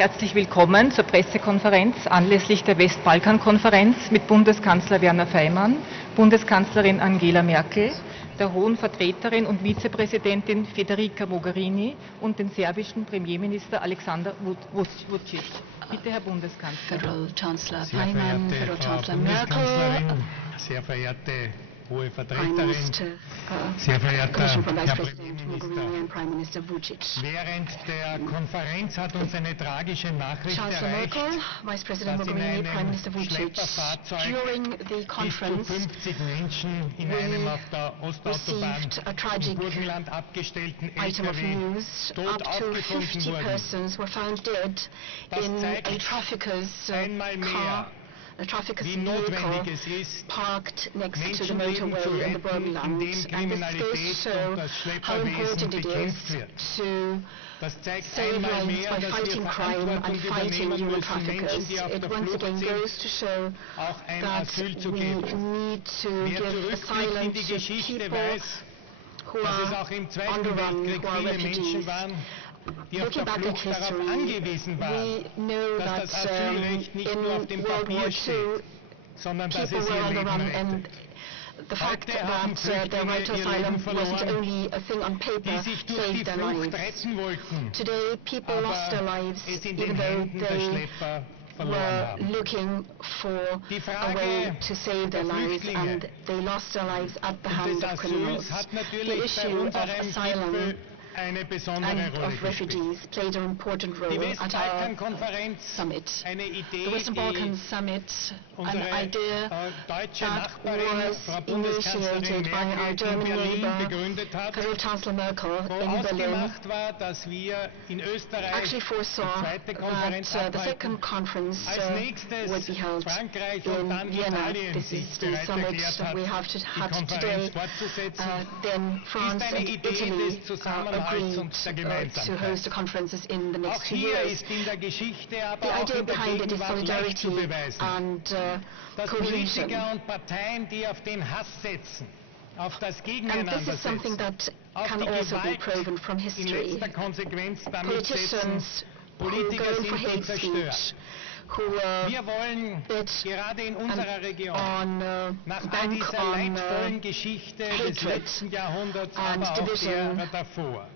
Herzlich willkommen zur Pressekonferenz anlässlich der Westbalkan-Konferenz mit Bundeskanzler Werner Faymann, Bundeskanzlerin Angela Merkel, der Hohen Vertreterin und Vizepräsidentin Federica Mogherini und dem serbischen Premierminister Alexander Vučić. Bitte, Herr Bundeskanzler. Federal Chancellor Sehr Faymann, verehrte Federal Frau Chancellor Merkel, Bundeskanzlerin, sehr verehrte Hohe Prime Vertreterin, Minister, sehr verehrter Commission from Vice Herr President Mogherini Premierminister. and Prime Minister Vučić. Während der Konferenz hat uns eine tragische Nachricht Chancellor erreicht, Merkel, Vice President dass in Mogherini, Prime einem Minister Vučić. Schlepperfahrzeug During the bis zu conference, 50 Menschen in einem auf der Ostautobahn received a im tragic Burgenland abgestellten item of LKW news. tot Up to aufgefunden 50 wurden. persons were found dead Das in zeigt a trafficker's einmal mehr, car, a trafficker's wie vehicle notwendig es ist, parked next to the Menschenleben zu motorway in the retten, Burgenland. indem And this goes to Kriminalität show und das how important Schlepperwesen it is bekämpft wird. to Das zeigt save einmal lives mehr, by dass wir fighting crime and Verantwortung fighting übernehmen human müssen, traffickers. Menschen, die auf It der once Flucht again sind, goes to show auch ein that Asyl zu we geben. need to Wer give zurückblickt asylum in die to Geschichte people weiß, who dass es are auch im on Zweiten the run, Weltkrieg who are viele Menschen refugees. waren, die auf Looking der back at Flucht darauf history, angewiesen waren, we know dass that das Asylrecht nicht nur auf dem in World War Papier steht, II, sondern dass people es were ihr on the Leben run, rettet. and the fact Heute haben that their Flüchtlinge right to ihr asylum Leben wasn't verloren, only a thing on die paper sich durch die saved their Flucht lives. retten wollten, Today, people lost their aber lives es in even den though Händen der they Schlepper verloren were haben. looking for Die a Frage way to save their der lives, Flüchtlinge and they lost their lives at the und hands des of criminals. Asyls hat The natürlich bei issue of unserem asylum Gipfel eine besondere and Rolle of gespielt. refugees played an important Die role at our Westbalkan-Konferenz, summit. eine The Idee, Western die Balkans Summit, an unsere idea deutsche that Nachbarin, was Frau Bundeskanzlerin initiated by our Merkel, in German Berlin neighbor, begründet hat, Federal Chancellor Merkel wo in Berlin, ausgemacht war, dass wir in Österreich actually foresaw die zweite that Konferenz the abhalten. second conference Als nächstes would be held Frankreich und in dann Vienna. Italien This sich is the bereit summit erklärt that hat, we have die had Konferenz today. fortzusetzen, Then France ist eine and Idee Italy des Zusammenhalts und der agreed to Gemeinsamkeit. host the conferences in the Auch next 2 hier years. ist in der Geschichte, aber The auch idea in der behind it is Gegenwart leicht zu solidarity beweisen, and dass cohesion. Politiker und Parteien, die auf den Hass setzen, auf das And Gegeneinander this is something setzen, that auf can die also be Gewalt proven from in history. letzter Konsequenz damit setzen, Politicians who go Politiker in for sind, die hate zerstören. speech, who Wir wollen bet gerade in unserer Region on nach all bank dieser on leidvollen Geschichte des hatred letzten Jahrhunderts, and aber auch division derer davor,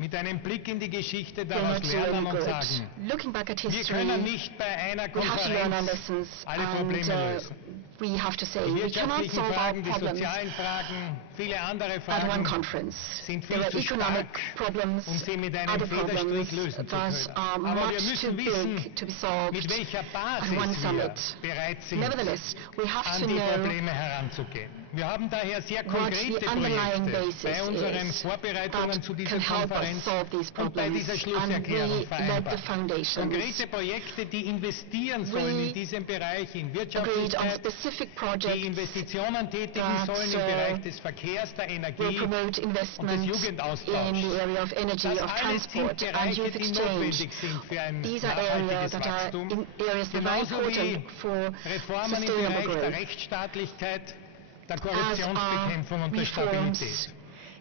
mit einem Blick in die Geschichte will daraus not do lernen any und good. sagen, Looking back at wir history, können nicht bei einer we have to learn our Konferenz lessons, alle and Probleme lösen. we have to say Die we cannot wirtschaftlichen solve our Fragen, die problems sozialen Fragen, viele andere at one Fragen conference. sind There viel are zu economic stark, problems, um sie mit einem other Federstrich problems lösen zu that können. are Aber wir much too müssen big wissen, to be solved mit welcher at one Basis wir summit. bereit sind, Nevertheless, we have an to die know Probleme heranzugehen. Wir haben daher sehr what konkrete the underlying Projekte basis bei unseren is Vorbereitungen zu that dieser can help us Konferenz solve these und bei problems, dieser and Schlusserklärung we laid the vereinbart. foundations. Konkrete Projekte, die investieren sollen in diesem Bereich, in Agreed on Wirtschaftlichkeit, specific die projects Investitionen tätigen that, sollen im Bereich des Verkehrs, der will Energie promote und des investment in Jugendaustauschs. the area of energy, Das of alles sind transport, and Bereiche, youth die exchange. notwendig sind für ein These are areas nachhaltiges that are Wachstum, areas that are genauso wie important for Reformen im sustainable Bereich der growth. Rechtsstaatlichkeit, der As Korruptionsbekämpfung und der reforms Stabilität.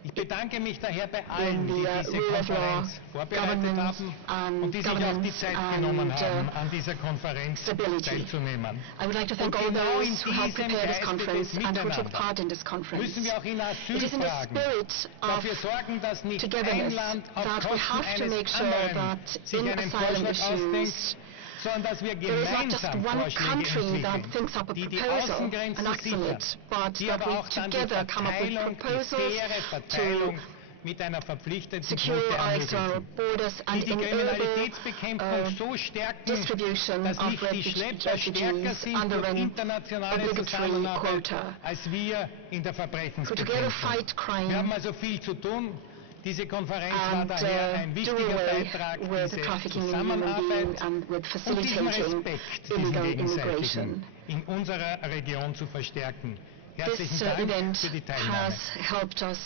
Ich bedanke mich daher bei in allen, die the diese rule of law, Konferenz vorbereitet governance haben und die sich auch die governance Zeit genommen and haben, an dieser Konferenz stability. teilzunehmen. I would like to thank Und all genau in those who helped diesem prepare this Geiste conference des and who took Miteinander part in this conference. müssen wir auch in It is in the Asylfragen spirit of dafür sorgen, dass nicht ein togetherness Land auf that we Kosten have to eines make sure anderen that sich in einen asylum Vorschlag ausdenkt, issues sondern dass wir there is not just gemeinsam one Vorschläge country that entwickeln, thinks up a die die proposal Außengrenzen and acts on sichern, it, but die that aber we auch dann die together come up with Verteilung, die proposals faire to Verteilung mit einer verpflichtenden secure Quote our external ermöglichen, borders die and die enable Kriminalitätsbekämpfung so stärken, distribution dass of nicht die Schlepper stärker refugees sind under durch an internationale obligatory Zusammenarbeit quota. als wir in der Who together Verbrechensbekämpfung. fight crime Wir haben also viel zu tun. Diese Konferenz war and daher ein do wichtiger away Beitrag, with diese trafficking in human beings Zusammenarbeit and with und diesen facilitating Respekt, diesen illegal gegenseitigen, immigration. in unserer Region zu verstärken. This Herzlichen Dank event für die Teilnahme. has helped us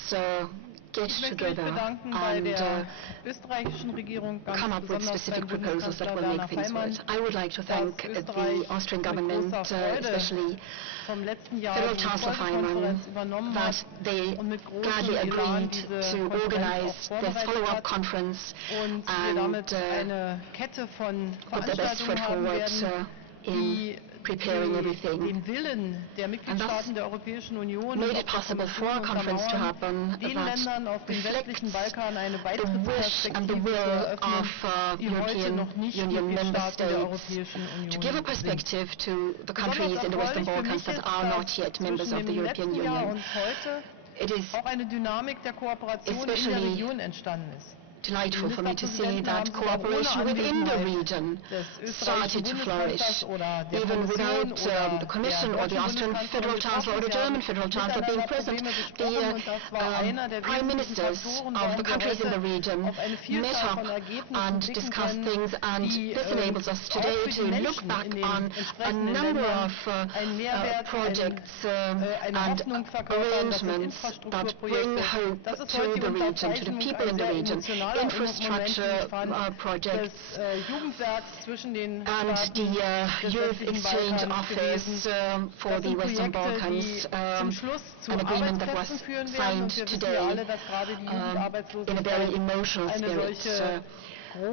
get Ich möchte mich together bedanken bei and der österreichischen Regierung, ganz come up with besonders specific beim proposals that Bundeskanzler will Werner make things Faymann, worse. I would like to thank dass the Österreich Austrian mit government, großer Freude especially vom letzten Jahr Federal die Chancellor Faymann, Folgekonferenz übernommen that hat they und mit großem gladly Elan agreed diese to Konferenz organize auch this vorbereitet follow-up hat conference und wir and damit eine Kette von put their best foot Veranstaltungen haben forward werden, in die preparing everything. den Willen der Mitgliedstaaten der Europäischen Union Made und it auch der possible for a Kommission conference to untermauern, happen den that Ländern auf dem westlichen reflects Balkan eine the wish and the Beitrittsperspektive zu will eröffnen, of die heute European noch nicht Union member Mitgliedstaaten der states Europäischen to give a Union sind. perspective to the countries in the Western Besonders erfreulich für Balkans mich that ist, are not dass yet members zwischen of the dem European letzten Jahr Union. und heute It is auch eine Dynamik der Kooperation in der especially Region entstanden ist. delightful for me to see that Ministerpräsidenten cooperation haben within the ohne region des started to österreichischen flourish, Bundeskanzlers oder der even Kommission without oder the Commission der or the deutschen Austrian Federal Chancellor or the German Federal Chancellor being present. Probleme besprochen und das war einer der Prime wesentlichen ministers Faktoren, of the warum wir countries in the heute region auf eine met Vielzahl up von Ergebnissen and blicken discussed können, things, and die this enables us auch today für die to look Menschen back in den on a entsprechenden number Ländern of einen Mehrwert, projects eine and Hoffnung verkörpern, das sind arrangements that bring Infrastrukturprojekte. hope Das ist to heute the die region, to the Unterzeichnung people in ein the sehr region. emotionaler Moment, wie ich Infrastructure fand, projects des Jugendwerks zwischen den and Staaten the des Youth westlichen Exchange Balkans Office gewesen. for Das the sind Western Projekte, Balkans, die zum Schluss zu an agreement that Arbeitsplätzen was führen werden und signed wir wissen ja today alle, dass gerade die in a very Jugendarbeitslosigkeit emotional eine spirit. solche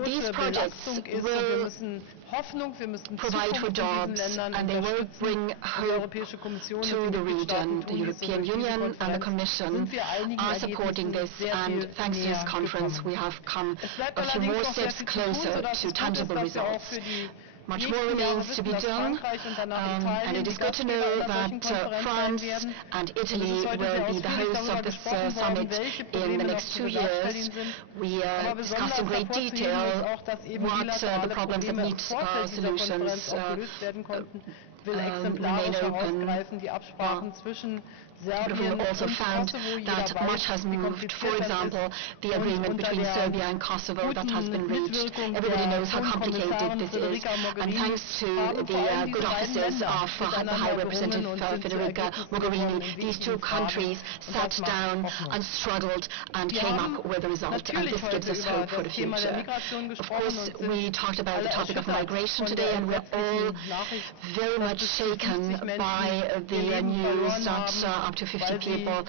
These große projects Belastung ist und wir will müssen Hoffnung, wir müssen provide for Zukunft in diesen jobs, Ländern and they will unterstützen. bring Und die hope Europäische Kommission to und the die Mitgliedstaaten region. The tun dies, und European durch diese Union and the Konferenz Commission sind wir einigen are supporting Ergebnissen this, sehr viel and thanks to näher this conference gekommen. we have come Es bleibt a few allerdings more noch sehr steps viel zu tun, closer sodass to es gut ist, tangible dass wir auch results. für die Much more nächsten Jahre remains to wissen, be dass done, Frankreich und danach and Italien it die is good to Gastgeber know einer solchen that Konferenz sein France werden. and Und es Italy ist heute will sehr be the ausführlich hosts darüber of this gesprochen worden, summit welche in Probleme the noch next zu 2 bewerkstelligen years. sind. We Aber discussed in besonders great hervorzuheben ist detail auch, dass eben what the bilaterale problems that Probleme im need Vorfeld dieser Konferenz solutions auch gelöst werden konnten. Ich will remain exemplarisch open. herausgreifen die Absprachen zwischen But Serbien we also und found Kosovo. Jeder that much weiß, has wie moved. For kompliziert das example, ist. the Und agreement unter between der Serbia and Kosovo that has been guten reached. Mitwirkung Everybody der knows how hohen complicated Kommissarin this is. Federica And Mogherini thanks to haben vor allem the diese good beiden offices Länder of the miteinander High gerungen Representative und sind zu Federica Ergebnissen Mogherini, gekommen in these two wichtigen Fragen. countries Und sat das macht down Hoffnung. and struggled and Wir came haben up with a result, and natürlich this gives heute us über hope for the das Thema der future. Migration Of gesprochen course, und we sind talked about the alle topic of erschüttert migration von today, der and we're all entsetzlichen Nachricht, very dass much bis zu shaken 50 Menschen by ihr the Leben news verloren that haben, up to 50 weil sie people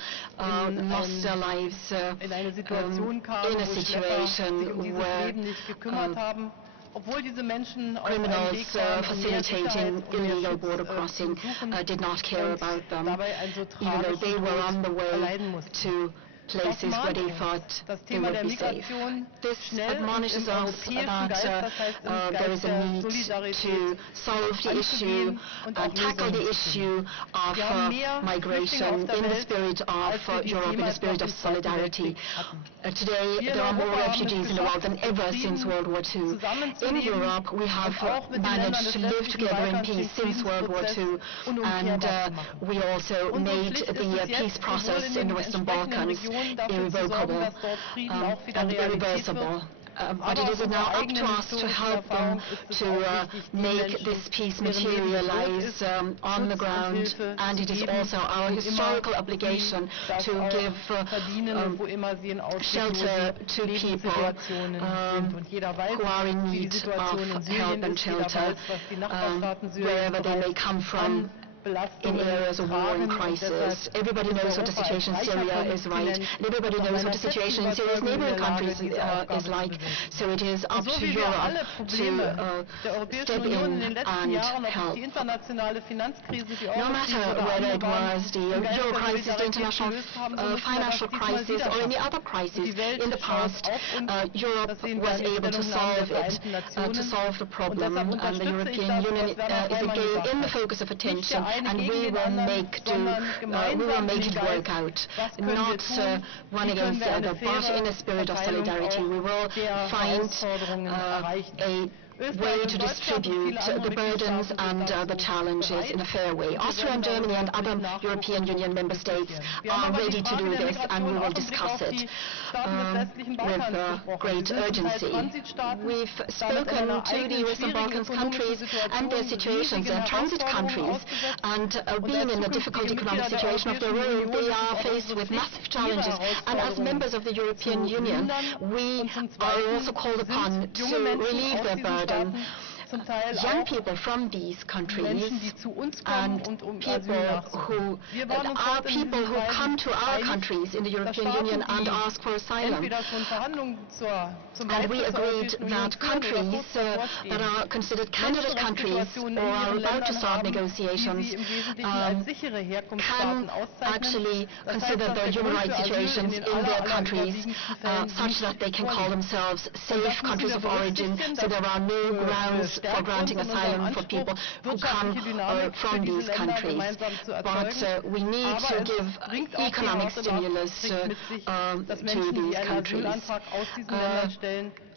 lost their lives in eine Situation kamen, in a wo Schlepper sich situation um dieses where Leben nicht gekümmert haben. Obwohl diese Menschen auf einem criminals Weg waren, um mehr facilitating Sicherheit und mehr illegal Schutz border zu crossing suchen did not care und about them, dabei ein so even though they tragischen were on the Tod way erleiden mussten. to places where they thought Das they Thema would der be safe. Migration This schnell und admonishes im us europäischen that Geist, das heißt im there is Geist a der need Solidarität to solve the issue anzugehen und auch and tackle the Lösungen zu issue of Wir haben mehr migration Flüchtlinge auf der in the Welt, spirit als of wir dies Europe, in the jemals spirit nach of dem Zweiten solidarity. Weltkrieg hatten. Today Wir in there are more Europa haben es refugees in the world than geschafft, ever in since Frieden World War II. In zusammenzuleben Europe we have und auch mit den Ländern managed des to live westlichen together in Balkans peace den since World War II, Friedensprozess and unumkehrbar zu machen. we also Unsere made Pflicht ist the es peace jetzt, process sowohl in in den the Western entsprechenden Balkans Regionen dafür zu sorgen, irrevocable dass dort Frieden auch wieder and Realität irreversible. wird. But Aber it aus is now unserer up to eigenen us to historischen help them Erfahrung ist es to auch wichtig, den make Menschen, this peace deren Leben bedroht materialize ist, on the Schutz und ground, Hilfe and zu it is geben, also our wo historical immer obligation sie das to auch give verdienen und wo immer sie in shelter ausweglosen to people Lebenssituationen sind. Und jeder weiß, who are in wie die need Situation in of Syrien help and ist. Jeder shelter, weiß, was die Nachbarstaaten Syriens wherever they may bereits come from an in Belastungen areas of war and tragen. Und crisis. deshalb Everybody ist knows what the Europa situation in als Syria reicher is right, Kontinent and everybody nach knows meiner what the situation in festen Syria's Überzeugung in neighboring der Lage, countries diese Aufgabe is zu like. bewältigen. So it is Und up so to wie wir alle Europe Probleme to der Europäischen step Union in in den letzten and Jahren, ob es help. die internationale Finanzkrise, die No Eurokrise matter oder whether andere it waren, was the im Geist euro der crisis, the Solidarität international gelöst haben, so müssen wir das financial diesmal crisis, wieder or any schaffen. other crisis Die Welt in the schaut past, auf uns, Europe das sehen wir was an den able to Stellungnahmen der solve it, Vereinten to Nationen. solve the Und problem, deshalb and the unterstütze ich European das, Union was Werner is Faymann again gesagt in the hat. focus of Nicht attention, der eine and gegen we den will anderen, make sondern we will gemeinsam make im it Geist, work out, was können wir not tun, one wie können against wir the eine other, but in a faire spirit of Verteilung solidarity. We auch will der find Herausforderungen erreichen. a way to distribute the burdens and the challenges in a fair way. Austria and Germany and other European Union member states are ready to do this, and we will discuss it with great urgency. We've spoken to the Western Balkans countries and their situations, their transit countries, and being in a difficult economic situation of their own, they are faced with massive challenges. And as members of the European Union, we are also called upon to relieve their burden. Young people from these countries and people who come to our countries in the European Union and ask for asylum. And we agreed that countries that are considered candidate countries or are about to start negotiations can actually consider the human rights situations in their countries such that they can call themselves safe countries of origin, so there are no grounds for granting asylum for people who come from these countries. But we need to give economic stimulus to these countries.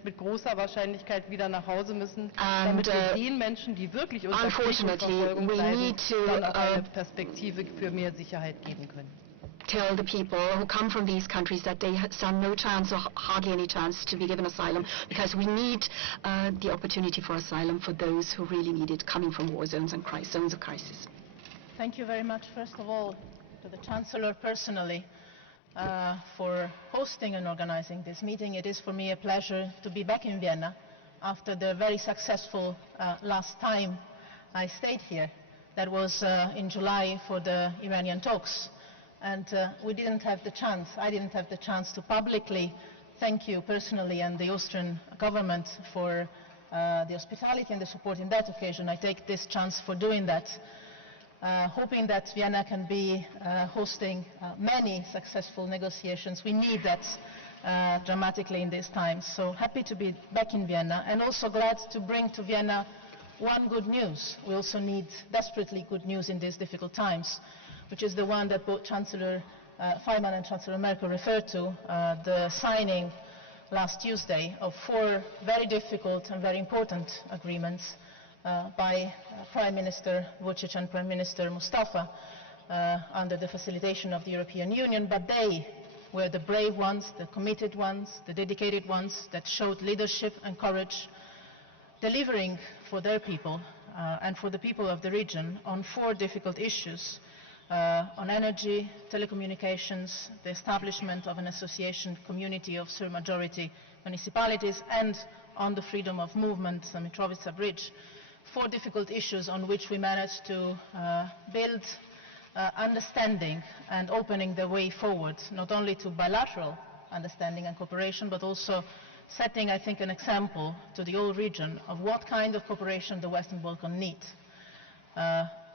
Mit großer Wahrscheinlichkeit wieder nach Hause müssen, damit wir den Menschen, die wirklich unter Krieg und Verfolgung leiden, dann auch eine Perspektive für mehr Sicherheit geben können. Tell the people who come from these countries that they stand no chance or hardly any chance to be given asylum, because we need the opportunity for asylum for those who really need it, coming from war zones and zones of crisis. Thank you very much, first of all, to the Chancellor personally for hosting and organizing this meeting. It is for me a pleasure to be back in Vienna after the very successful last time I stayed here. That was in July for the Iranian talks. And we didn't have the chance, I didn't have the chance to publicly thank you personally and the Austrian government for the hospitality and the support in that occasion. I take this chance for doing that, hoping that Vienna can be hosting many successful negotiations. We need that dramatically in these times. So happy to be back in Vienna, and also glad to bring to Vienna one good news. We also need desperately good news in these difficult times, which is the one that both Chancellor Faymann and Chancellor Merkel referred to, the signing last Tuesday of 4 very difficult and very important agreements by Prime Minister Vučić and Prime Minister Mustafa under the facilitation of the European Union. But they were the brave ones, the committed ones, the dedicated ones that showed leadership and courage, delivering for their people and for the people of the region on 4 difficult issues. On energy, telecommunications, the establishment of an association community of Serb-majority municipalities, and on the freedom of movement, the Mitrovica Bridge. 4 difficult issues on which we managed to build understanding and opening the way forward, not only to bilateral understanding and cooperation, but also setting, I think, an example to the whole region of what kind of cooperation the Western Balkans needs.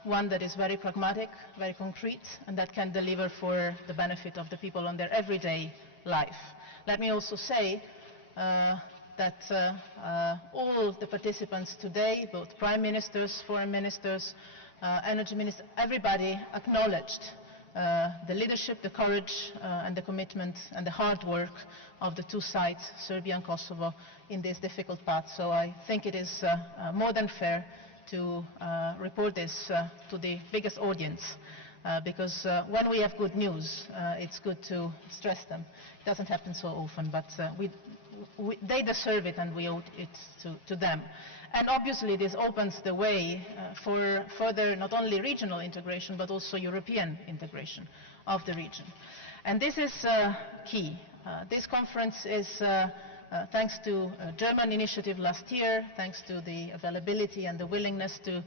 One that is very pragmatic, very concrete, and that can deliver for the benefit of the people on their everyday life. Let me also say that all the participants today, both prime ministers, foreign ministers, energy ministers, everybody acknowledged the leadership, the courage, and the commitment and the hard work of the 2 sides, Serbia and Kosovo, in this difficult path. So I think it is more than fair to report this to the biggest audience, because when we have good news, it's good to stress them. It doesn't happen so often, but they deserve it, and we owe it to them. And obviously this opens the way for further not only regional integration, but also European integration of the region. And this is key. This conference is thanks to a German initiative last year, thanks to the availability and the willingness to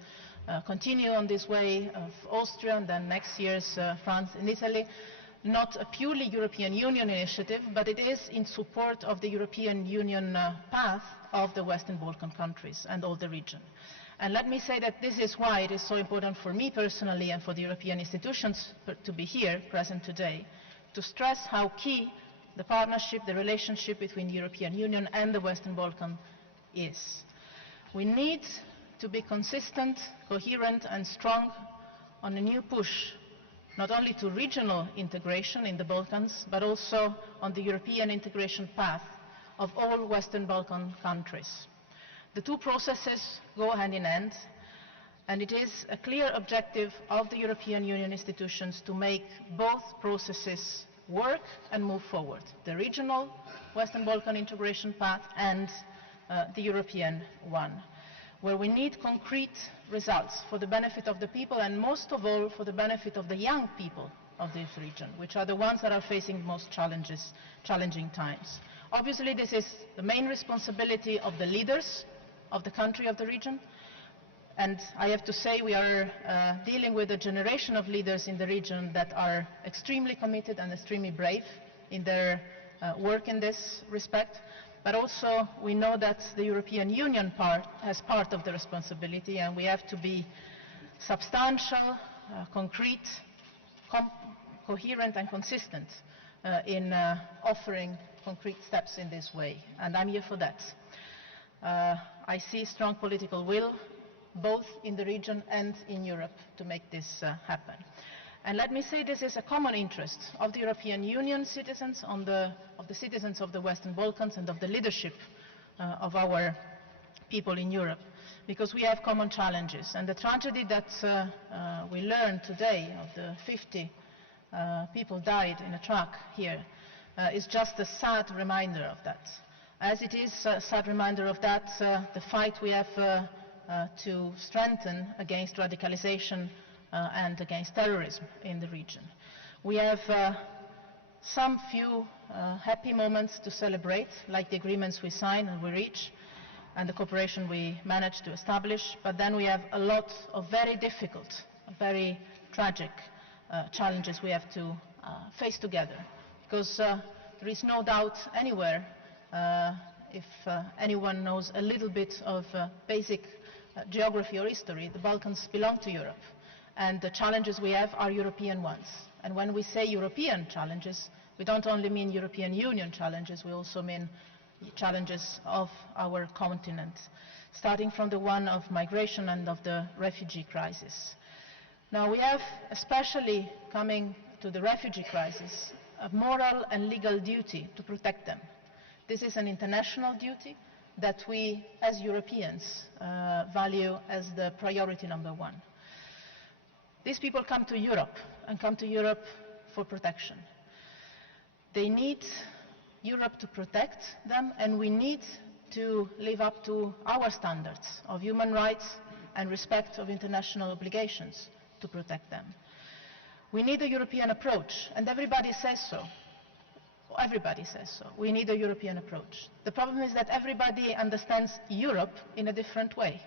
continue on this way of Austria, and then next year's France and Italy. Not a purely European Union initiative, but it is in support of the European Union path of the Western Balkan countries and all the region. And let me say that this is why it is so important for me personally and for the European institutions to be here, present today, to stress how key the partnership, the relationship between the European Union and the Western Balkans is. We need to be consistent, coherent and strong on a new push, not only to regional integration in the Balkans, but also on the European integration path of all Western Balkan countries. The two processes go hand in hand, and it is a clear objective of the European Union institutions to make both processes work and move forward, the regional Western Balkan integration path and the European one, where we need concrete results for the benefit of the people and most of all for the benefit of the young people of this region, which are the ones that are facing the most challenging times. Obviously, this is the main responsibility of the leaders of the country, of the region, and I have to say we are dealing with a generation of leaders in the region that are extremely committed and extremely brave in their work in this respect. But also we know that the European Union has part of the responsibility, and we have to be substantial, concrete, coherent and consistent in offering concrete steps in this way. And I'm here for that. I see strong political will both in the region and in Europe to make this happen. And let me say this is a common interest of the European Union citizens, of the citizens of the Western Balkans and of the leadership of our people in Europe, because we have common challenges. And the tragedy that we learned today of the 50 people died in a truck here is just a sad reminder of that. As it is a sad reminder of that, the fight we have to strengthen against radicalization and against terrorism in the region. We have some few happy moments to celebrate, like the agreements we sign and we reach, and the cooperation we managed to establish, but then we have a lot of very difficult, very tragic challenges we have to face together, because there is no doubt anywhere, if anyone knows a little bit of basic geography or history, the Balkans belong to Europe, and the challenges we have are European ones. And when we say European challenges, we don't only mean European Union challenges, we also mean challenges of our continent, starting from the one of migration and of the refugee crisis. Now we have, especially coming to the refugee crisis, a moral and legal duty to protect them. This is an international duty that we, as Europeans, value as the priority number one. These people come to Europe, and come to Europe for protection. They need Europe to protect them, and we need to live up to our standards of human rights and respect of international obligations to protect them. We need a European approach, and everybody says so. Everybody says so. We need a European approach. The problem is that everybody understands Europe in a different way.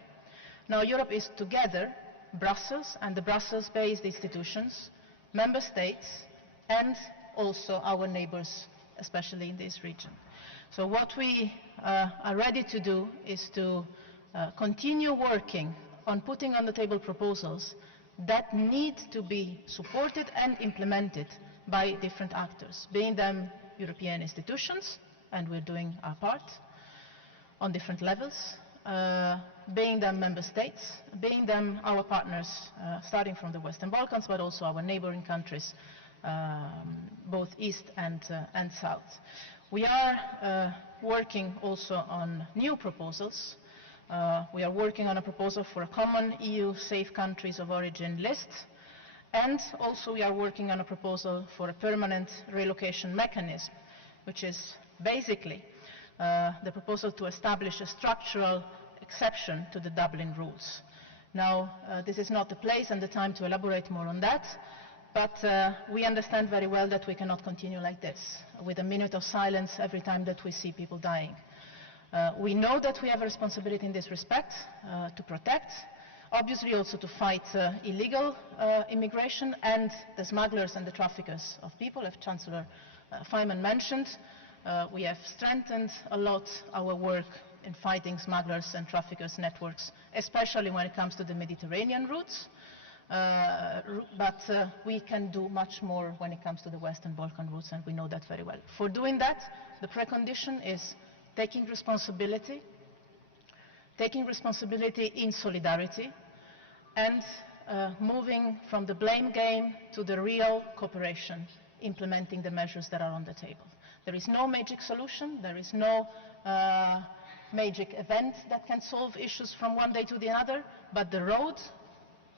Now, Europe is together, Brussels and the Brussels-based institutions, member states, and also our neighbors, especially in this region. So what we are ready to do is to continue working on putting on the table proposals that need to be supported and implemented by different actors, being them European institutions, and we're doing our part on different levels, being them member states, being them our partners, starting from the Western Balkans, but also our neighboring countries, both east and south. We are working also on new proposals. We are working on a proposal for a common EU safe countries of origin list, and also we are working on a proposal for a permanent relocation mechanism, which is basically the proposal to establish a structural exception to the Dublin rules. Now, this is not the place and the time to elaborate more on that, but we understand very well that we cannot continue like this, with a minute of silence every time that we see people dying. We know that we have a responsibility in this respect to protect, obviously also to fight illegal immigration and the smugglers and the traffickers of people, as Chancellor Faymann mentioned. We have strengthened a lot our work in fighting smugglers and traffickers networks, especially when it comes to the Mediterranean routes. But we can do much more when it comes to the Western Balkan routes, and we know that very well. For doing that, the precondition is taking responsibility in solidarity, and moving from the blame game to the real cooperation, implementing the measures that are on the table. There is no magic solution, there is no magic event that can solve issues from one day to the other, but the road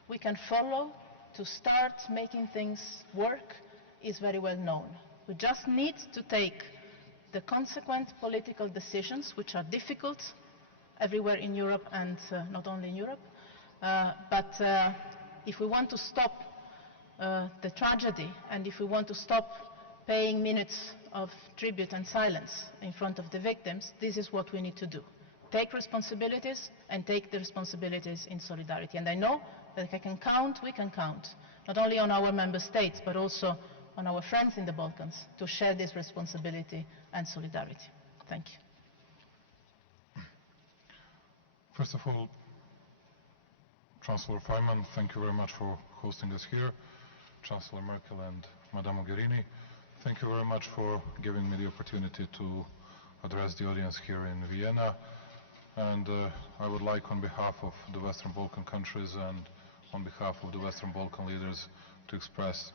we can follow to start making things work is very well known. We just need to take the consequent political decisions, which are difficult everywhere in Europe and not only in Europe. But if we want to stop the tragedy, and if we want to stop paying minutes of tribute and silence in front of the victims, this is what we need to do. Take responsibilities and take the responsibilities in solidarity. And I know that we can count, not only on our member states, but also on our friends in the Balkans to share this responsibility and solidarity. Thank you. First of all, Chancellor Faymann, thank you very much for hosting us here. Chancellor Merkel and Madame Mogherini, thank you very much for giving me the opportunity to address the audience here in Vienna. And I would like, on behalf of the Western Balkan countries and on behalf of the Western Balkan leaders, to express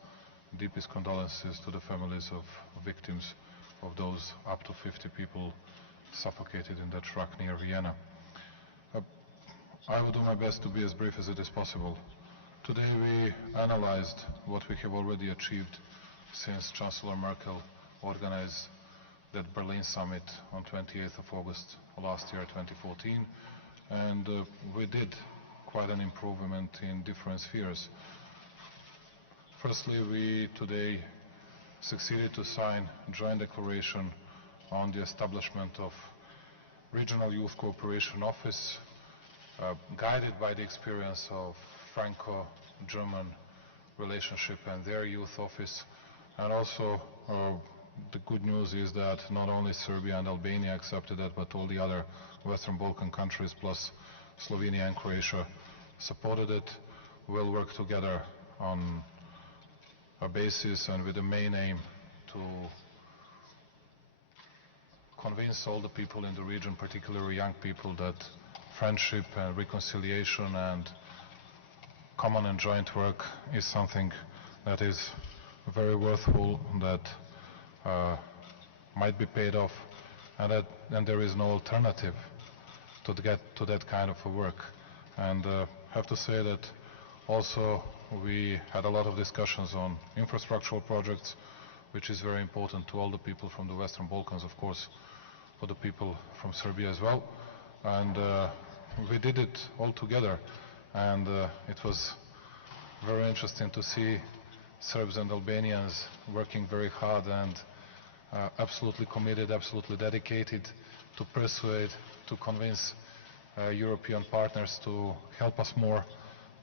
deepest condolences to the families of victims of those up to 50 people suffocated in that truck near Vienna. I will do my best to be as brief as it is possible. Today we analyzed what we have already achieved since Chancellor Merkel organized that Berlin summit on 28th of August last year, 2014, and we did quite an improvement in different spheres. Firstly, we today succeeded to sign a joint declaration on the establishment of Regional Youth Cooperation Office, guided by the experience of Franco-German relationship and their youth office. And also the good news is that not only Serbia and Albania accepted that, but all the other Western Balkan countries plus Slovenia and Croatia supported it. We'll work together on a basis and with the main aim to convince all the people in the region, particularly young people, that friendship and reconciliation and common and joint work is something that is very worthwhile, that might be paid off, and there is no alternative to get to that kind of a work. And I have to say that also we had a lot of discussions on infrastructural projects, which is very important to all the people from the Western Balkans, of course, for the people from Serbia as well. And we did it all together, and it was very interesting to see Serbs and Albanians working very hard and absolutely committed, absolutely dedicated to persuade, to convince European partners to help us more,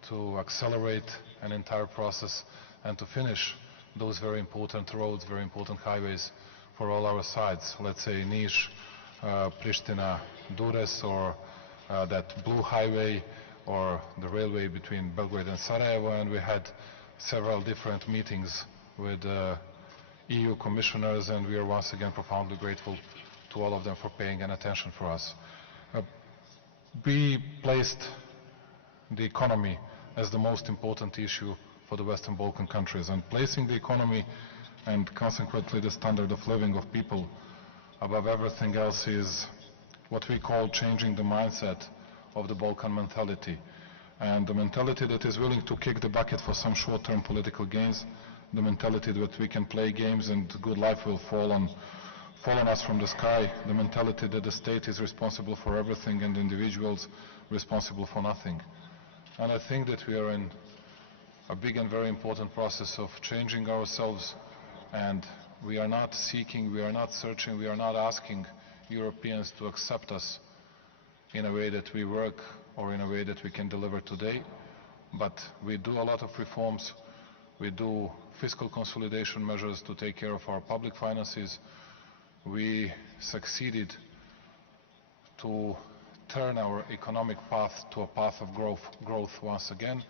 to accelerate an entire process and to finish those very important roads, very important highways for all our sides. Let's say Niš, Pristina, Dures, or that blue highway, or the railway between Belgrade and Sarajevo. And we had several different meetings with EU commissioners, and we are once again profoundly grateful to all of them for paying an attention for us. We placed the economy as the most important issue for the Western Balkan countries, and placing the economy and consequently the standard of living of people above everything else is what we call changing the mindset of the Balkan mentality, and the mentality that is willing to kick the bucket for some short-term political gains, the mentality that we can play games and good life will fall on us from the sky, the mentality that the state is responsible for everything and individuals responsible for nothing. And I think that we are in a big and very important process of changing ourselves, and we are not seeking, we are not searching, we are not asking Europeans to accept us in a way that we work or in a way that we can deliver today, but we do a lot of reforms, we do fiscal consolidation measures to take care of our public finances. We succeeded to turn our economic path to a path of growth once again,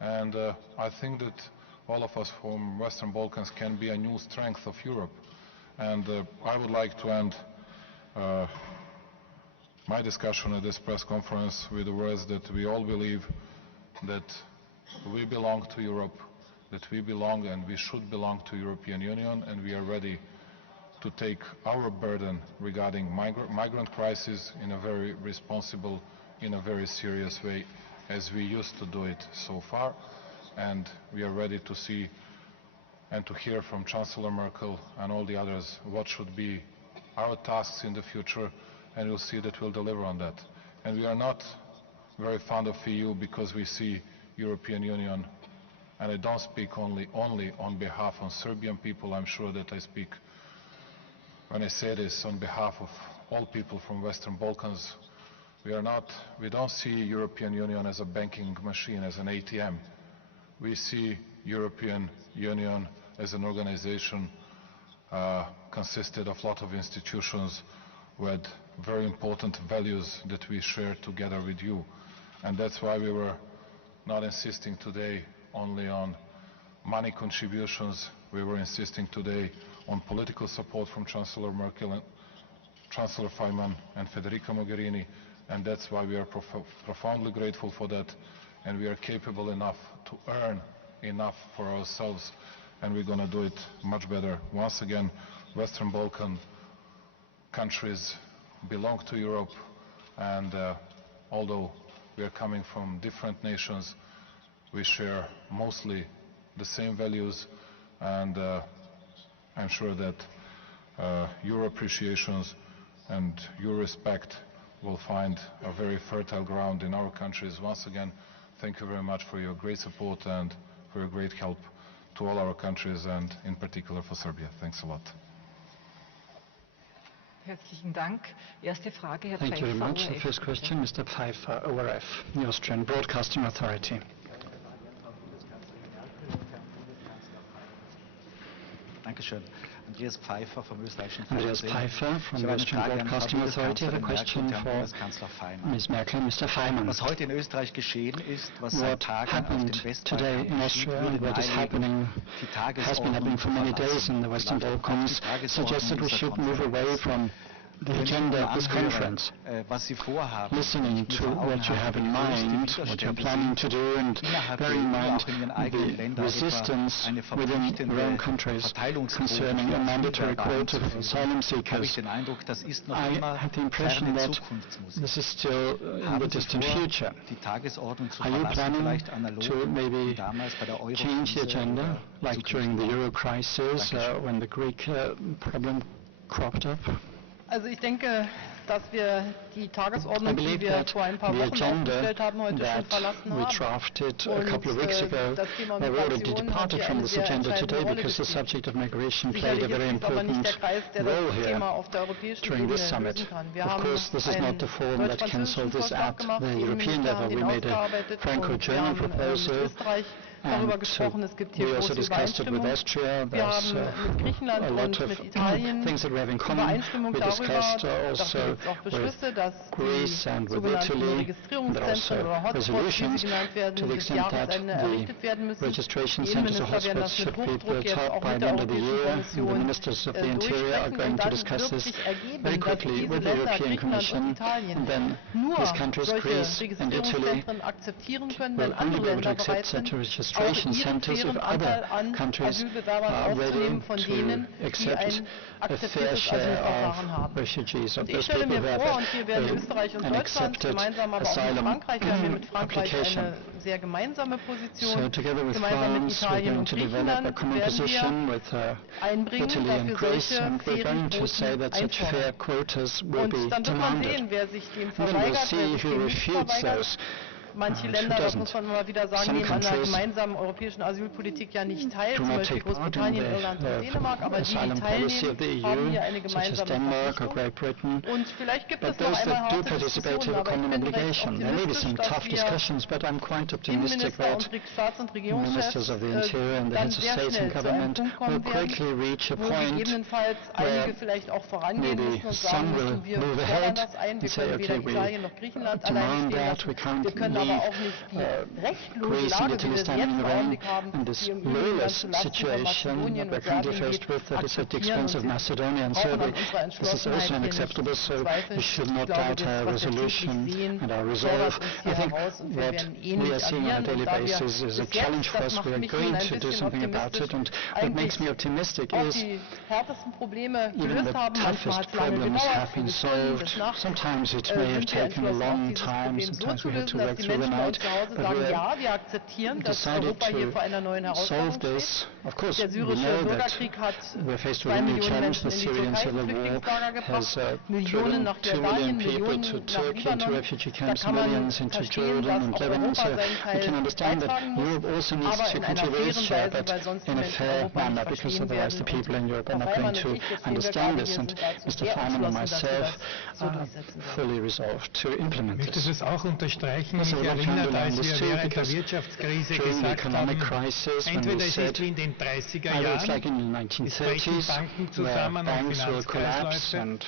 and I think that all of us from Western Balkans can be a new strength of Europe. And I would like to end my discussion at this press conference with the words that we all believe that we belong to Europe, that we belong and we should belong to European Union, and we are ready to take our burden regarding migrant crisis in a very responsible, in a very serious way, as we used to do it so far. And we are ready to see and to hear from Chancellor Merkel and all the others what should be our tasks in the future, and we'll see that we'll deliver on that. And we are not very fond of EU because we see European Union, and I don't speak only on behalf of Serbian people. I'm sure that I speak, when I say this, on behalf of all people from Western Balkans. We don't see European Union as a banking machine, as an ATM. We see European Union as an organization consisted of a lot of institutions with very important values that we share together with you. And that's why we were not insisting today only on money contributions. We were insisting today on political support from Chancellor Merkel and Chancellor Feynman and Federica Mogherini, and that's why we are profoundly grateful for that, and we are capable enough to earn enough for ourselves, and we're going to do it much better. Once again, Western Balkan countries belong to Europe, and although we are coming from different nations, we share mostly the same values, and I'm sure that your appreciations and your respect will find a very fertile ground in our countries. Once again, thank you very much for your great support and for your great help to all our countries, and in particular for Serbia. Thanks a lot. Herzlichen Dank. Erste Frage, Herr Thank you very much. Pfeiffer, The first question, Mr. Pfeiffer, ORF, the Austrian Broadcasting Authority. Dankeschön. Andreas Pfeiffer vom österreichischen Andreas Pfeiffer from the Austrian Broadcasting Authority. I have a question for Ms. Merkel and Mr. Feynman. Was heute in Österreich geschehen ist, was seit What Tagen auf happened dem today in Westbalkan Austria geschieht, and what is happening has been happening for many days in the Western Balkans suggests that we should move away from the agenda of this conference, listening to what you have in mind, what you're planning to do, and bearing in mind the resistance within your own countries concerning a mandatory quota for asylum seekers. I have the impression that this is still in the distant future. Are you planning to maybe change the agenda, like during the Euro crisis, when the Greek problem cropped up? Also ich denke, dass wir die Tagesordnung, die wir vor ein paar Wochen aufgestellt haben, heute schon verlassen haben. Und das Thema Migration hat hier eine sehr entscheidende Rolle gespielt. Sicherlich ist es aber nicht der Kreis, der das Thema auf der europäischen Ebene lösen kann. Wir haben einen deutsch-französischen Vorschlag gemacht, die Innenminister haben den ausgearbeitet, und wir haben mit Österreich darüber gesprochen. Es gibt hier große Übereinstimmung. Wir haben mit Griechenland und mit Italien Übereinstimmung darüber, dass wir auch Beschlüsse, dass die sogenannten Registrierungszentren oder Hotspots, wie sie genannt werden, bis Jahresende errichtet werden müssen. Die Innenminister werden das mit Hochdruck jetzt auch mit der Europäischen Kommission durchsprechen, und dann wird sich ergeben, dass diese Länder, Griechenland und Italien, nur solche Registrierungszentren akzeptieren können, wenn andere Länder bereit sind, auch ihren fairen Anteil an Asylbewerbern auszunehmen von denen, die ein akzeptiertes Asylverfahren haben. Und ich stelle mir vor, und hier werden Österreich und Deutschland gemeinsam, aber auch mit Frankreich, wir haben hier mit Frankreich eine sehr gemeinsame Position, gemeinsam mit Italien und Griechenland werden wir einbringen, dass wir solche fairen Quoten einfordern. Und dann wird man sehen, wer sich dem verweigert, wer sich dem nicht verweigert. Manche Länder, das muss man mal wieder sagen, nehmen an der gemeinsamen europäischen Asylpolitik ja nicht teil, zum Beispiel Großbritannien, Irland und Dänemark, aber die, die teilnehmen, haben hier eine gemeinsame Verpflichtung. Und vielleicht gibt es noch einmal harte Diskussionen, aber ich bin recht optimistisch, dass wir Innenminister und Staats- und Regierungschefs dann sehr schnell zu einem Punkt kommen werden, wo gegebenenfalls einige vielleicht auch vorangehen müssen und sagen müssen, wir fordern das ein, wir können weder Italien noch Griechenland alleine stehen lassen, wir können Greece and Italy standing alone in this lawless situation that we're currently faced with, that is at the expense of Macedonia and Serbia. This is also unacceptable, so we should not doubt our resolution and our resolve. I think what we are seeing on a daily basis is a challenge for us. We are going to do something about it, and what makes me optimistic is even the toughest problems have been solved. Sometimes it may have taken a long time, sometimes we had to work through the night, but we decided to solve this. Of course, we know that we're faced with a new challenge. The Syrian civil war has driven 2 million people to Turkey, into refugee camps, millions into Jordan and Lebanon, so we can understand that Europe also needs to contribute its share, but in a fair manner, because otherwise the people in Europe are not going to understand this, and Mr. Feynman and myself are fully resolved to implement this. Ich möchte das auch unterstreichen. Also Mich erinnert, als wir während der Wirtschaftskrise gesagt haben, entweder es ist wie in den 30er Jahren, es brechen Banken zusammen und Finanzkreisläufe und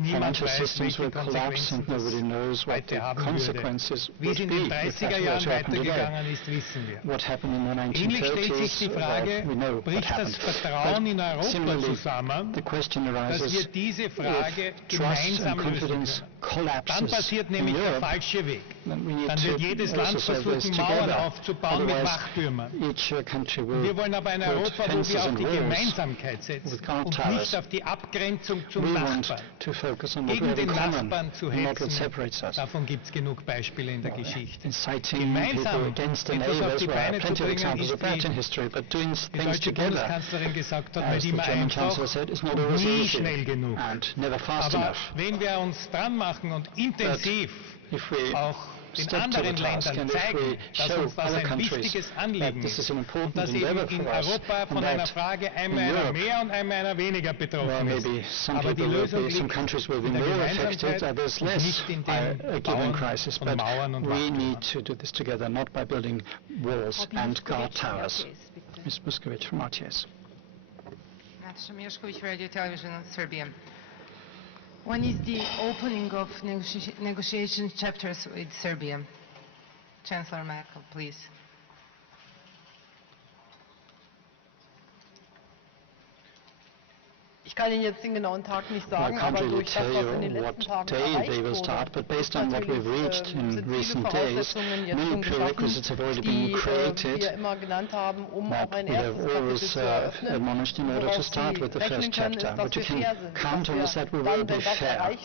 niemand weiß, welche Konsequenzen das heute haben würde. Wie es in den 30er Jahren weitergegangen ist, wissen wir. Ähnlich stellt sich die Frage, bricht das Vertrauen in Europa zusammen, dass wir diese Frage gemeinsam lösen können. Dann passiert nämlich der falsche Weg. Dann wird jedes Land versuchen, Mauern aufzubauen mit Machtürmern. Wir wollen aber ein Europa, wo wir auf die Gemeinsamkeit setzen und nicht auf die Abgrenzung zum Nachbarn. Gegen den Nachbarn zu hetzen, davon gibt es genug Beispiele in der Geschichte. Gemeinsam etwas auf die Beine zu bringen, ist, wie die deutsche Bundeskanzlerin gesagt hat, nicht immer einfach und nie schnell genug. Aber wenn wir uns dran machen und intensiv auch den anderen Ländern zeigen, dass uns das ein wichtiges Anliegen ist und dass eben in Europa von einer Frage einmal einer mehr und einmal einer weniger betroffen ist. Aber die Lösung liegt in der Gemeinsamkeit und nicht in den Bauen und Mauern und together, not by building walls and guard towers. Ms. Muskovic from RTS. Natasha Mirskovic, Radio Television in Serbia. When is the opening of negotiation chapters with Serbia? Chancellor Merkel, please. Ich kann Ihnen jetzt den genauen Tag nicht sagen, aber durch das, was in den letzten Tagen erreicht wurde, but based on what we've reached in recent days, many prerequisites have already been created wir immer genannt haben, that we have always admonished in order to start with the first chapter. But you can count on us that we will be fair.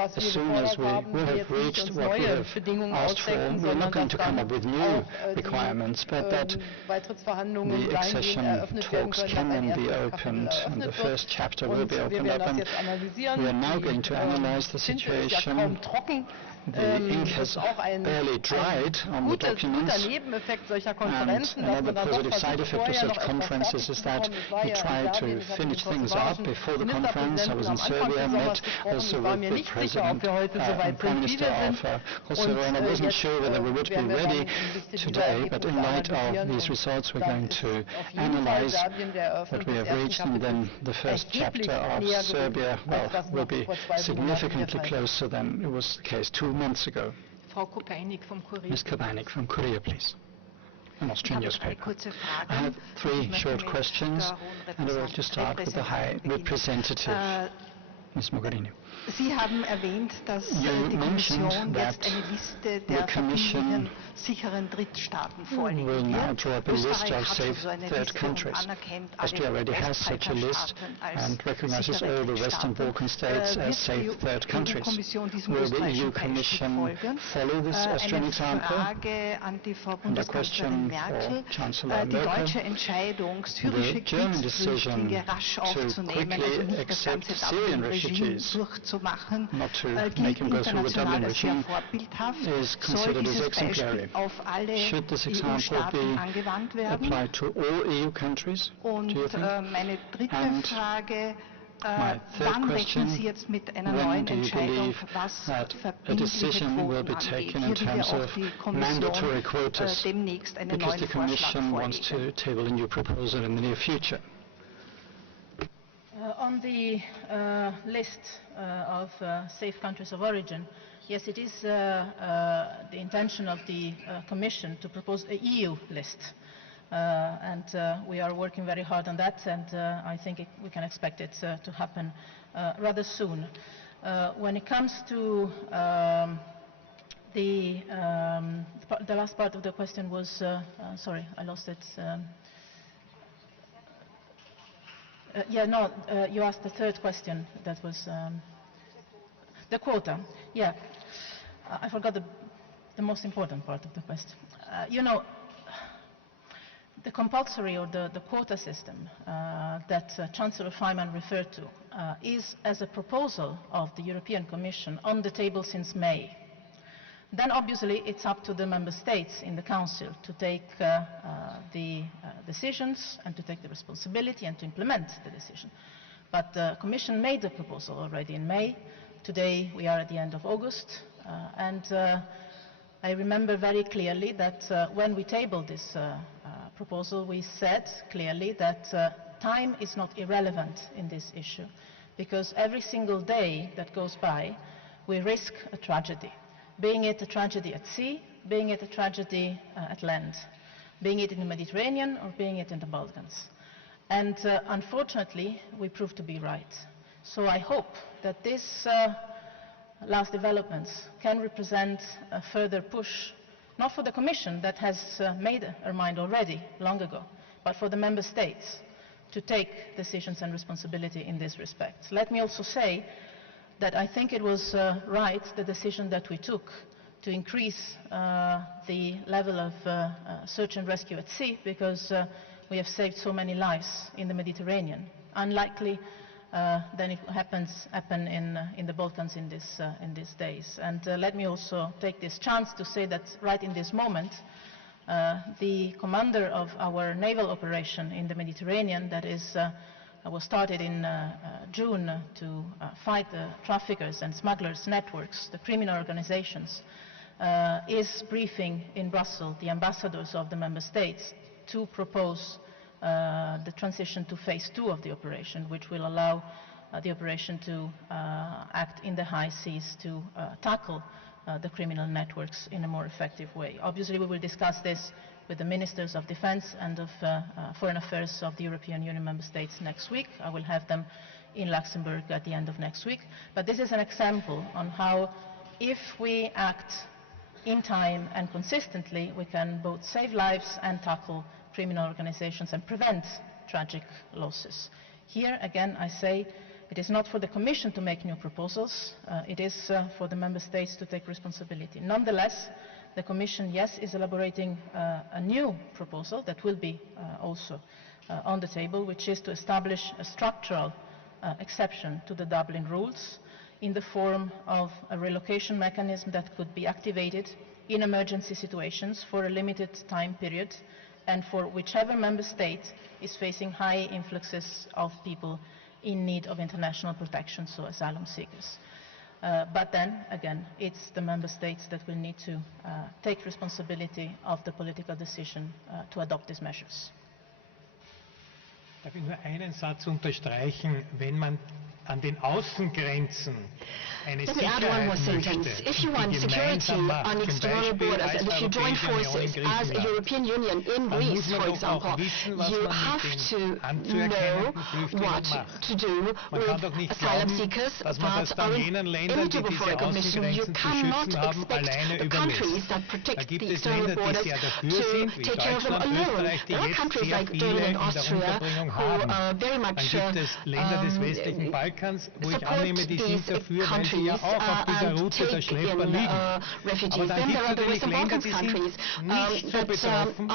As soon as we will have reached what we have asked for, we are not going to come up with new requirements, but that the accession talks can then be opened, and the first chapter will be opened up. And we are now going to analyze the situation. The ink has barely dried on the documents, and another positive side effect of such conferences is that we try to finish things up before the conference. I was in Serbia, met also with the President and Prime Minister of Kosovo, and I wasn't sure whether we would be ready today, but in light of these results we're going to analyze what we have reached, and then the first chapter of Serbia, will be significantly closer than it was the case 2 months ago. Ms. Kopeinik from Courier, please. An Austrian newspaper. I have 3 short questions, and I will just start with the High Representative, Ms. Mogherini. Sie haben erwähnt, dass die Kommission jetzt eine Liste der verbindlichen, sicheren Drittstaaten vorlegen wird. Österreich hat schon so eine Liste und anerkennt alle Westbalkanstaaten als sichere Drittstaaten. Wird die Kommission diesem österreichischen Beispiel folgen? Eine Frage an die Frau Bundeskanzlerin Merkel. Die deutsche Entscheidung, syrische Kriegsflüchtlinge rasch aufzunehmen, also nicht das ganze Dublin-Regime durchzuführen, gilt international als sehr vorbildhaft. Soll dieses Beispiel auf alle EU-Staaten angewandt werden? Und meine dritte Frage, wann rechnen Sie jetzt mit einer neuen Entscheidung, was verbindliche Quoten angeht? Hier will ja auch die Kommission demnächst einen neuen Vorschlag vorlegen. On the list of safe countries of origin, Yes, it is the intention of the Commission to propose a EU list. And we are working very hard on that, and I think we can expect it to happen rather soon. When it comes to the last part of the question was, sorry, I lost it. You asked the third question. That was the quota. Yeah, I forgot the most important part of the question. You know, the compulsory or the quota system that Chancellor Faymann referred to is, as a proposal of the European Commission, on the table since May. Then obviously it's up to the Member States in the Council to take the decisions and to take the responsibility and to implement the decision. But the Commission made the proposal already in May. Today we are at the end of August, and I remember very clearly that when we tabled this proposal, we said clearly that time is not irrelevant in this issue, because every single day that goes by, we risk a tragedy, being it a tragedy at sea, being it a tragedy at land, being it in the Mediterranean or being it in the Balkans. And unfortunately, we proved to be right. So I hope that this last developments can represent a further push, not for the Commission that has made her mind already long ago, but for the Member States to take decisions and responsibility in this respect. Let me also say that I think it was right, the decision that we took to increase the level of search and rescue at sea, because we have saved so many lives in the Mediterranean, unlikely than it happen in the Balkans in these days. And let me also take this chance to say that right in this moment, the commander of our naval operation in the Mediterranean, that was started in June to fight the traffickers and smugglers networks, the criminal organizations, is briefing in Brussels the ambassadors of the member states to propose the transition to phase 2 of the operation, which will allow the operation to act in the high seas to tackle the criminal networks in a more effective way. Obviously, we will discuss this with the Ministers of Defense and of Foreign Affairs of the European Union member states next week. I will have them in Luxembourg at the end of next week. But this is an example on how, if we act in time and consistently, we can both save lives and tackle criminal organizations and prevent tragic losses. Here, again, I say, it is not for the Commission to make new proposals. It is for the Member States to take responsibility. Nonetheless, the Commission, yes, is elaborating a new proposal that will be also on the table, which is to establish a structural exception to the Dublin rules in the form of a relocation mechanism that could be activated in emergency situations for a limited time period, and for whichever member state is facing high influxes of people in need of international protection, so asylum seekers. But then, again, it's the member states that will need to take responsibility of the political decision to adopt these measures. Darf ich nur einen Satz unterstreichen? Wenn man an den Außengrenzen eine Sicherheit möchte, if you want security on external borders, and if you join forces as a European Union in Greece, for example, you have to know what to do with asylum seekers that are eligible for recognition. You cannot expect the countries that protect the external borders to take care of them alone. There are countries like Germany and Austria who very much support wo ich annehme, die sind dafür, weil sie ja auch auf dieser Route der Schlepper liegen. Aber dann gibt es natürlich Länder, die sind nicht so betroffen,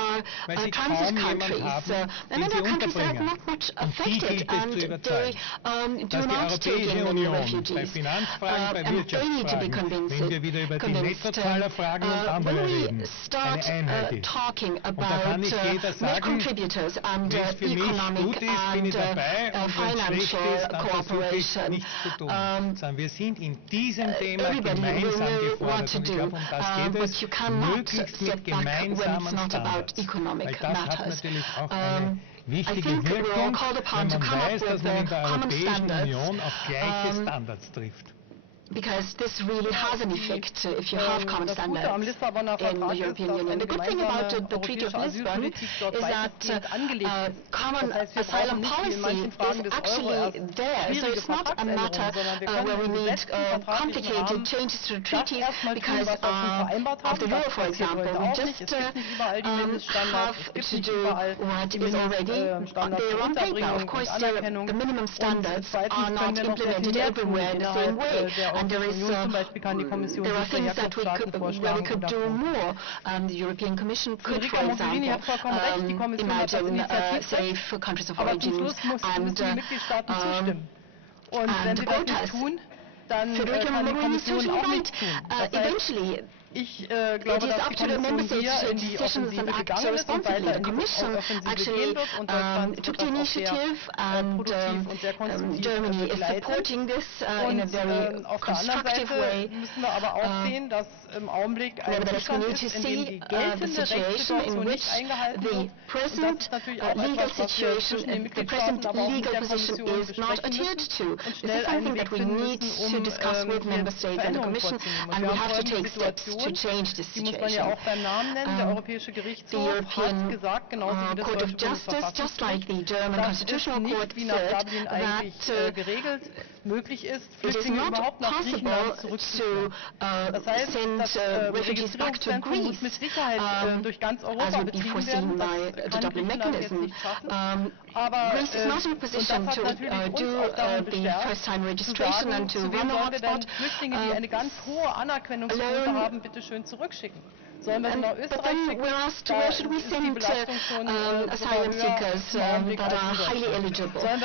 weil sie kaum jemanden haben, den sie unterbringen. Und die gilt es zu überzeugen, dass die Europäische Union bei Finanzfragen, bei Wirtschaftsfragen, wenn wir wieder über die Nettozahlerfragen und andere reden, eine Einheit ist. Und da kann nicht jeder sagen, wenn es für mich gut ist, bin ich dabei, und wenn es schlecht ist, dann versuche ich nichts zu tun, sondern wir sind in diesem Thema gemeinsam gefordert. Und ich glaube, um das geht es, möglichst mit gemeinsamen Standards. Weil das hat natürlich auch eine wichtige Wirkung, wenn man weiß, dass man in der Europäischen Union auf gleiche Standards trifft. because this really has an effect if you have common standards in the European Union. The good thing about the Treaty of Lisbon is that common asylum policy is actually there. So it's not a matter where we need complicated changes to the treaties because of the euro, for example. We just have to do what is already there on paper. Of course, the minimum standards are not implemented everywhere in the same way, and there are things that where we could do more. The European Commission could, for example, imagine safe countries of origin and quotas. Federica Mogherini is totally right. Eventually, it is up to the member states to take decisions and act responsibly. The Commission actually took the initiative, and Germany is supporting this in a very constructive way. Nevertheless, we need to see the situation in which the present legal situation, the present legal position is not adhered to. This is something that we need to discuss with member states and the Commission, and we have to take steps to change this situation. The European Court of Justice, just like the German Constitutional Court, said that it is not possible to send refugees back to Greece, as would be foreseen by the Dublin mechanism. Greece is not in a position to do the first-time registration and to run a hotspot alone. But then we're asked, where should we send asylum seekers that are highly eligible? Shall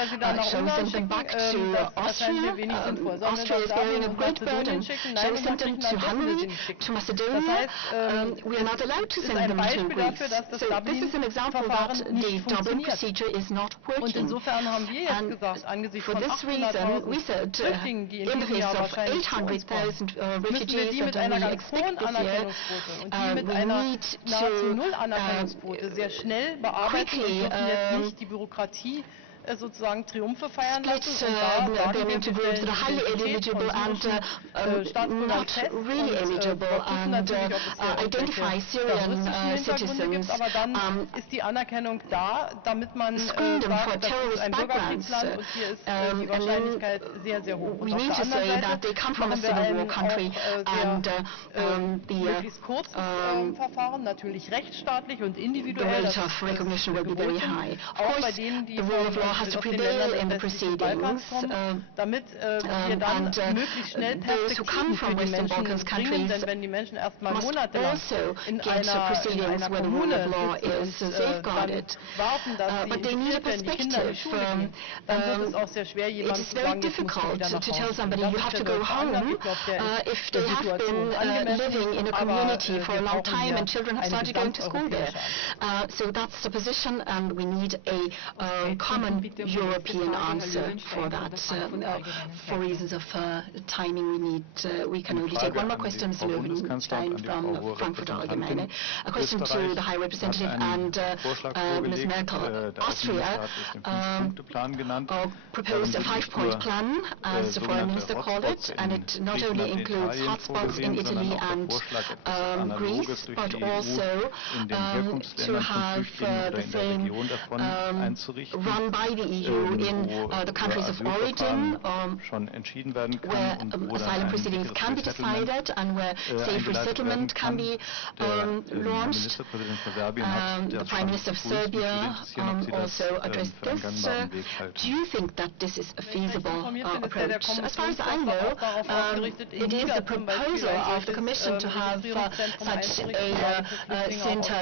we send them back to Austria? Austria is bearing a great burden. Shall we send them to Hungary, to Macedonia? We are not allowed to send them to Greece. So this is an example that the Dublin procedure is not working. And for this reason, we said, in the face of 800,000 refugees that we expect this year, we need to quickly sozusagen Triumphe feiern lassen und them into groups that are highly eligible and not really eligible, and identify Syrian citizens, aber dann ist die Anerkennung da, damit man screen them for terrorist backgrounds, und hier ist die Wahrscheinlichkeit sehr, sehr hoch. We need to say that they come from a civil war country, and möglichst kurzes Verfahren, natürlich rechtsstaatlich und individuell. The rate of recognition will be very high. Of course, the rule of law has to prevail in the proceedings, damit wir dann möglichst schnell Perspektiven für die Menschen bringen, denn wenn die Menschen erstmal monatelang in einer Kommune sitzen und warten, dass sie integriert werden, die Kinder in die Schule gehen, dann wird es auch sehr schwer, jemandem zu sagen, jetzt musst du wieder nach Hause. You have to go home if they have been living in a community for a long time and children have started going to school there. So that's the position, and we need a common European answer for that. For reasons of timing, we can only take one more question, Mr. Löwenstein from Frankfurt Allgemeine. A question to the High Representative and Ms. Merkel. Austria proposed a 5-point plan, as the Foreign Minister called it, and it not only includes hotspots in Italy and Greece, but also to have the same run by the EU in the countries of origin, where asylum proceedings can be decided and where safe resettlement can be launched. The Prime Minister of Serbia also addressed this. Do you think that this is a feasible approach? As far as I know, it is a proposal of the Commission to have such a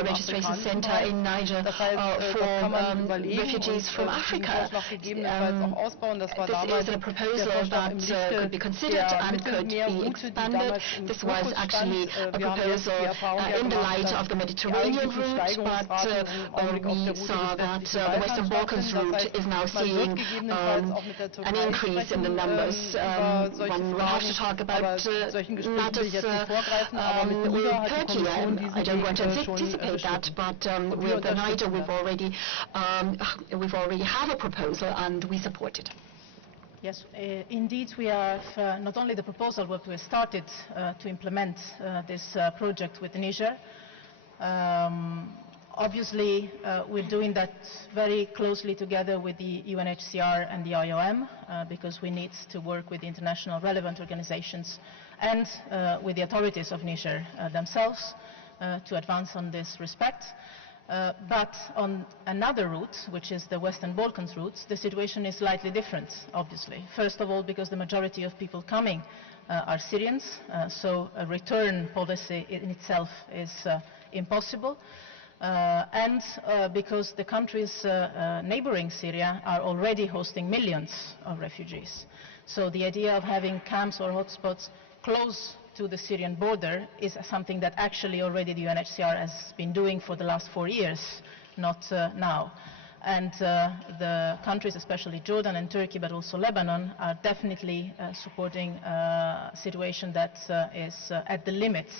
registration center in Niger for refugees from Africa. This is a proposal that could be considered and could be expanded. This was actually a proposal in the light of the Mediterranean route, but we saw that the Western Balkans route is now seeing an increase in the numbers. One will have to talk about matters with Turkey. I don't want to anticipate that, but with Niger we've already have a proposal and we support it. Yes, indeed we have not only the proposal, but we started to implement this project with Niger. Obviously, we're doing that very closely together with the UNHCR and the IOM because we need to work with the international relevant organizations and with the authorities of Niger themselves to advance on this respect. But on another route, which is the Western Balkans route, the situation is slightly different, obviously. First of all, because the majority of people coming are Syrians, so a return policy in itself is impossible. And because the countries neighboring Syria are already hosting millions of refugees. So the idea of having camps or hotspots close to the Syrian border is something that actually already the UNHCR has been doing for the last 4 years, not now. And the countries, especially Jordan and Turkey, but also Lebanon, are definitely supporting a situation that is at the limits,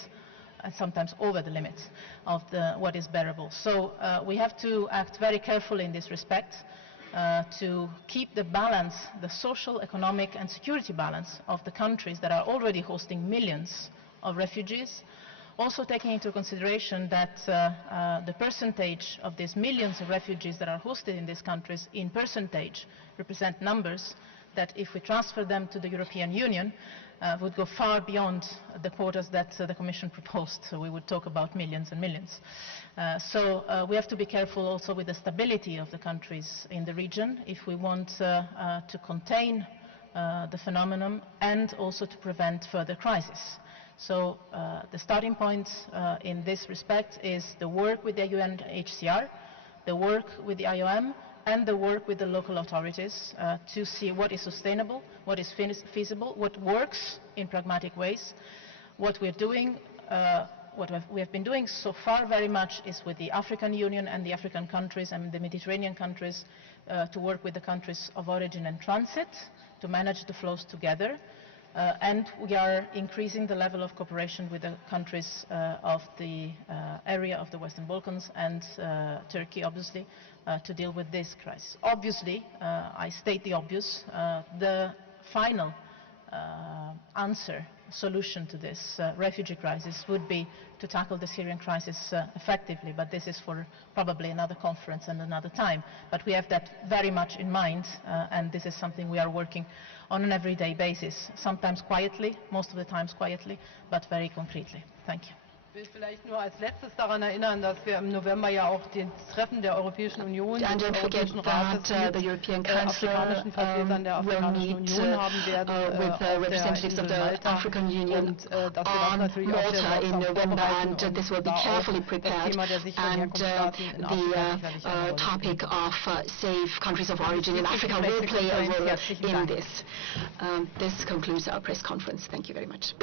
and sometimes over the limits of what is bearable. So we have to act very carefully in this respect to keep the balance, the social, economic and security balance of the countries that are already hosting millions of refugees, also taking into consideration that the percentage of these millions of refugees that are hosted in these countries in percentage represent numbers that if we transfer them to the European Union would go far beyond the quotas that the Commission proposed. So we would talk about millions and millions. So we have to be careful also with the stability of the countries in the region if we want to contain the phenomenon and also to prevent further crisis. So the starting point in this respect is the work with the UNHCR, the work with the IOM, and the work with the local authorities to see what is sustainable, what is feasible, what works in pragmatic ways. What we're doing, what we have been doing so far very much is with the African Union and the African countries and the Mediterranean countries to work with the countries of origin and transit to manage the flows together. And we are increasing the level of cooperation with the countries of the area of the Western Balkans and Turkey, obviously, to deal with this crisis. Obviously, I state the obvious, the final solution to this refugee crisis would be to tackle the Syrian crisis effectively, but this is for probably another conference and another time. But we have that very much in mind, and this is something we are working on an everyday basis, sometimes quietly, most of the times quietly, but very concretely. Thank you. Ich will vielleicht nur als letztes daran erinnern, dass wir im November ja auch den Treffen der Europäischen Union, des Europäischen Rates mit afrikanischen Vertretern der Afrikanischen Union haben werden auf der Insel Malta und dass wir das natürlich auch sehr sorgsam vorbereiten und da auch das Thema der sicheren Herkunftsstaaten in Afrika sicherlich eine Rolle topic of safe countries of origin in Africa will play a role in this. This concludes our press conference. Thank you very much.